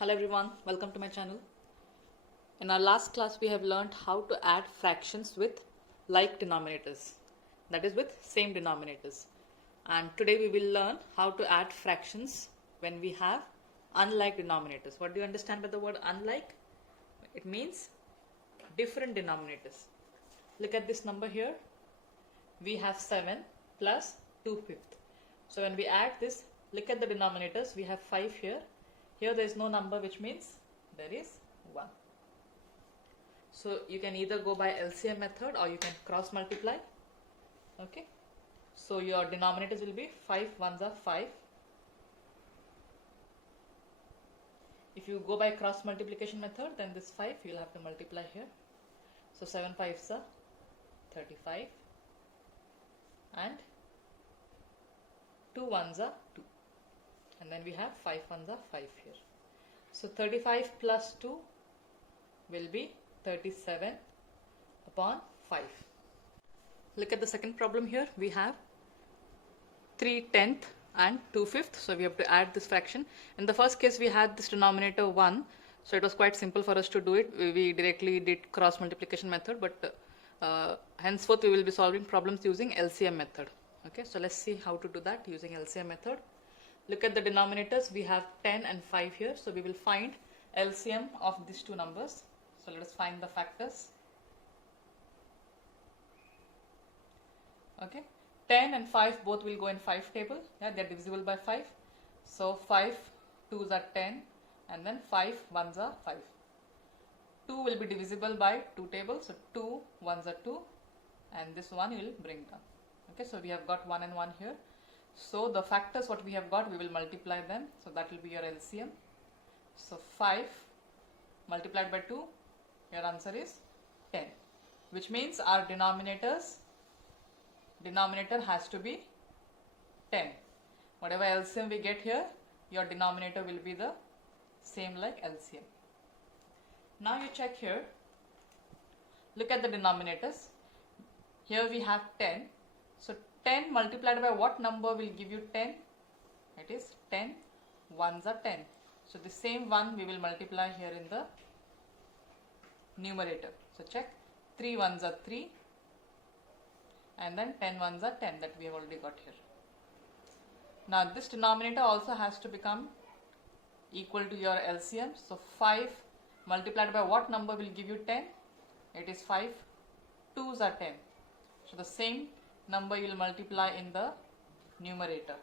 Hello everyone, welcome to my channel. In our last class we have learned how to add fractions with like denominators, that is with same denominators. And today we will learn how to add fractions when we have unlike denominators. What do you understand by the word unlike? It means different denominators. Look at this number here. We have 7 plus 2/5. So when we add this, look at the denominators. We have 5 here. Here there is no number, which means there is 1. So you can either go by LCM method or you can cross multiply. Okay. So your denominators will be 5 ones are 5. If you go by cross multiplication method, then this 5 you will have to multiply here. So 7 5s are 35 and 2 ones are 2. And then we have 5 ones are 5 here. So 35 plus 2 will be 37 upon 5. Look at the second problem here. We have 3/10 and 2/5. So we have to add this fraction. In the first case we had this denominator 1. So it was quite simple for us to do it. We directly did cross multiplication method, but henceforth we will be solving problems using LCM method. Okay, so let's see how to do that using LCM method. Look at the denominators. We have 10 and 5 here. So we will find LCM of these two numbers. So let us find the factors. Okay, 10 and 5 both will go in 5 table. Yeah, they are divisible by 5. So 5 2s are 10 and then 5 1s are 5. 2 will be divisible by 2 tables. So 2 1s are 2 and this one you will bring down. Okay, so we have got 1 and 1 here. So the factors what we have got, we will multiply them. So that will be your LCM. So 5 multiplied by 2, your answer is 10. Which means our denominator has to be 10. Whatever LCM we get here, your denominator will be the same like LCM. Now you check here. Look at the denominators. Here we have 10. So 10 multiplied by what number will give you 10? It is 10 ones are 10. So the same one we will multiply here in the numerator. So check, 3 ones are 3 and then 10 ones are 10 that we have already got here. Now this denominator also has to become equal to your LCM. So 5 multiplied by what number will give you 10? It is 5 2s are 10. So the same number you will multiply in the numerator.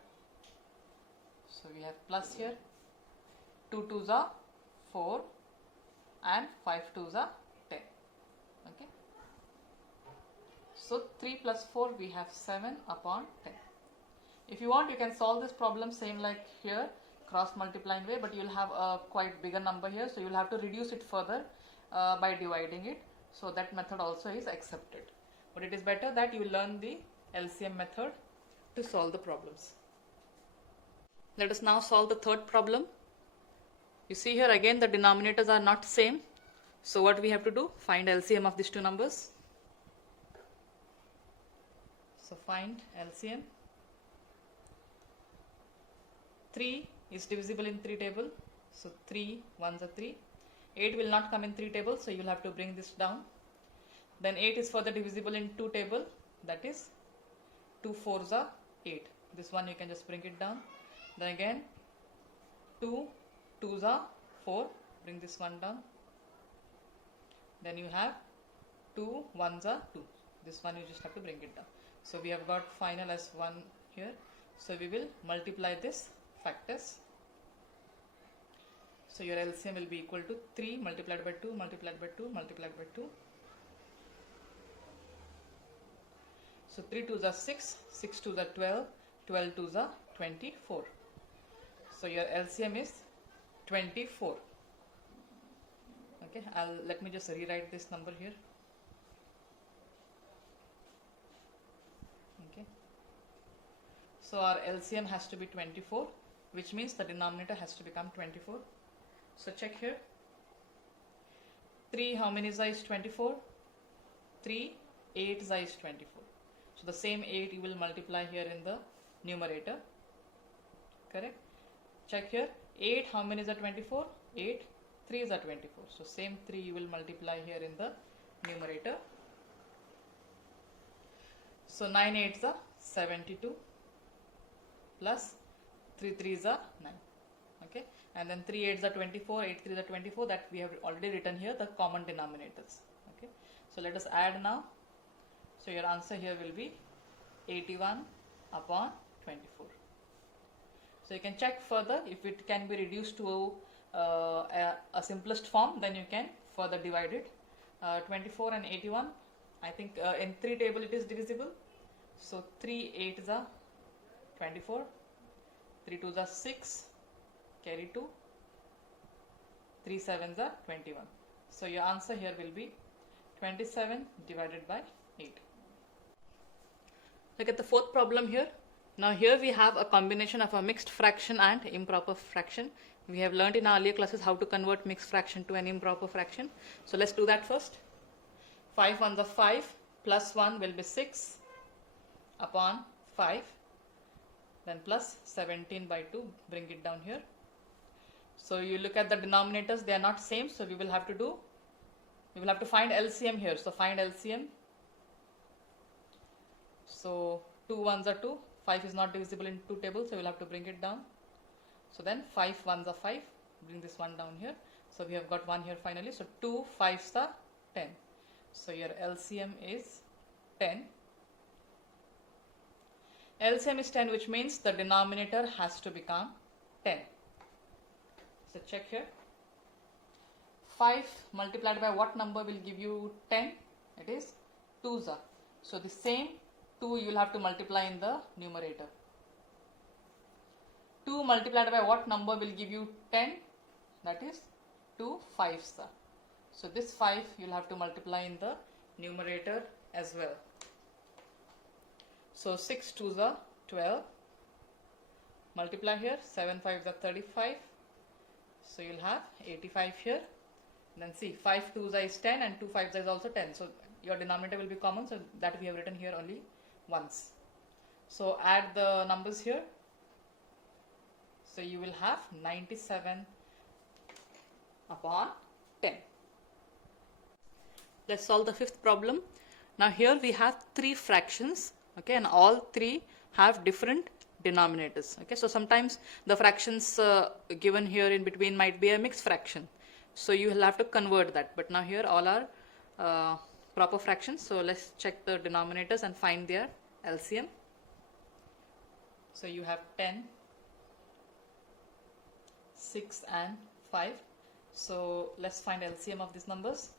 So we have plus here. 2 2s are 4 and 5 2s are 10. Okay. So 3 plus 4 we have 7 upon 10. If you want, you can solve this problem same like here, cross multiplying way, but you will have a quite bigger number here, so you will have to reduce it further by dividing it. So that method also is accepted. But it is better that you learn the LCM method to solve the problems. Let us now solve the third problem. You see here again the denominators are not same. So what we have to do? Find LCM of these two numbers. So find LCM. 3 is divisible in 3 table. So 3 ones are 3. 8 will not come in 3 tables, so you will have to bring this down. Then 8 is further divisible in 2 table, that is 2 4s are 8. This one you can just bring it down. Then again 2 2s are 4. Bring this one down. Then you have 2 1s are 2. This one you just have to bring it down. So we have got final as 1 here. So we will multiply this factors. So your LCM will be equal to 3 multiplied by 2 multiplied by 2 multiplied by 2. So 3 2s are 6, 6 2s are 12, 12 2s are 24. So your LCM is 24. Okay, let me just rewrite this number here. Okay. So our LCM has to be 24, which means the denominator has to become 24. So check here. 3 how many is 24? 3 8 is 24. So the same 8 you will multiply here in the numerator. Correct? Check here. 8, how many is a 24? 8, 3 is a 24. So same 3 you will multiply here in the numerator. So 9 8s are 72 plus 3 3s are 9. Okay, and then 3 8s are 24, 8 3s are 24, that we have already written here, the common denominators. Okay, so let us add now. So your answer here will be 81 upon 24. So you can check further if it can be reduced to a simplest form, then you can further divide it. 24 and 81, I think in 3 table it is divisible. So 3 8s are 24, 3 2s are 6, carry 2, 3 7s are 21. So your answer here will be 27 divided by 8. Look at the fourth problem here. Now here we have a combination of a mixed fraction and improper fraction. We have learned in our earlier classes how to convert mixed fraction to an improper fraction. So let's do that first. 5 1s are 5, plus 1 will be 6 upon 5, then plus 17 by 2, bring it down here. So you look at the denominators, they are not same, so we will have to find LCM here. So find LCM. So 2 1s are 2, 5 is not divisible in 2 tables, so we will have to bring it down. So then 5 1s are 5, bring this one down here. So we have got 1 here finally. So 2 5s are 10. So your LCM is 10. LCM is 10, which means the denominator has to become 10. So check here. 5 multiplied by what number will give you 10? It is 2s. So the same 2 you will have to multiply in the numerator. 2 multiplied by what number will give you 10? That is 2 5s. So this 5 you will have to multiply in the numerator as well. So 6 2s are 12. Multiply here, 7 5s are 35. So you will have 85 here. Then see, 5 2s is 10 and 2 5s is also 10. So your denominator will be common, so that we have written here only once. So add the numbers here. So you will have 97 upon 10. Let's solve the fifth problem. Now here we have 3 fractions, okay, and all 3 have different denominators. Okay, so sometimes the fractions given here in between might be a mixed fraction. So you will have to convert that. But now here all are proper fractions. So let's check the denominators and find their LCM. So you have 10, 6 and 5. So let's find LCM of these numbers.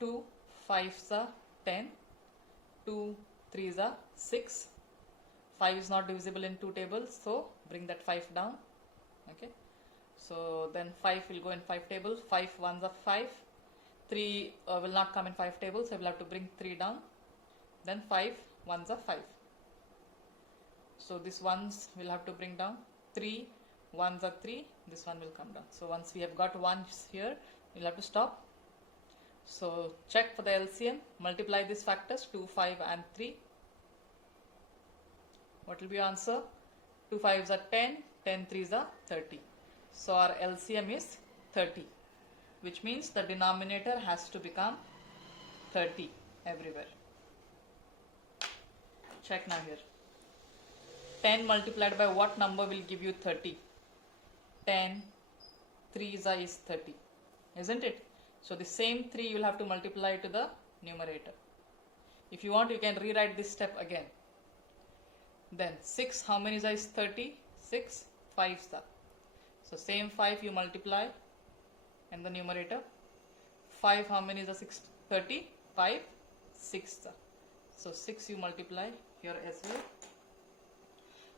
2 5s are 10, 2 3s are 6, 5 is not divisible in 2 tables, so bring that 5 down. Okay, so then 5 will go in 5 tables, 5 1s are 5, 3 will not come in 5 tables, so we'll have to bring 3 down, then 5 1s are 5. So this 1s will have to bring down, 3 1s are 3, this one will come down. So once we have got 1s here, we'll have to stop. So check for the LCM, multiply these factors 2, 5 and 3. What will be your answer? 2 5s are 10, 10 3s are 30. So our LCM is 30, which means the denominator has to become 30 everywhere. Check now here. 10 multiplied by what number will give you 30? 10 3s is 30, isn't it? So the same 3 you will have to multiply to the numerator. If you want, you can rewrite this step again. Then 6, how many is 30? 6 5s. So same 5 you multiply in the numerator. 5, how many is 6? 30. 5 6. So 6 you multiply here as well.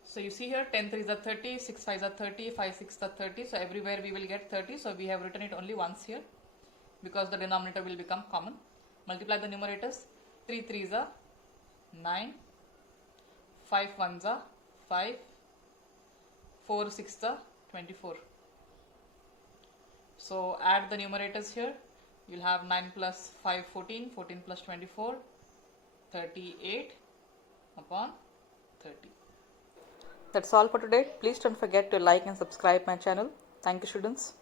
So you see here 10 3s are 30, 6 5s are 30, 5 6 are 30. So everywhere we will get 30. So we have written it only once here, because the denominator will become common. Multiply the numerators. 3 3s are 9, 5 1s are 5, 4 6s are 24. So add the numerators here. You will have 9 plus 5 14, 14 plus 24 38 upon 30. That's all for today. Please don't forget to like and subscribe my channel. Thank you, students.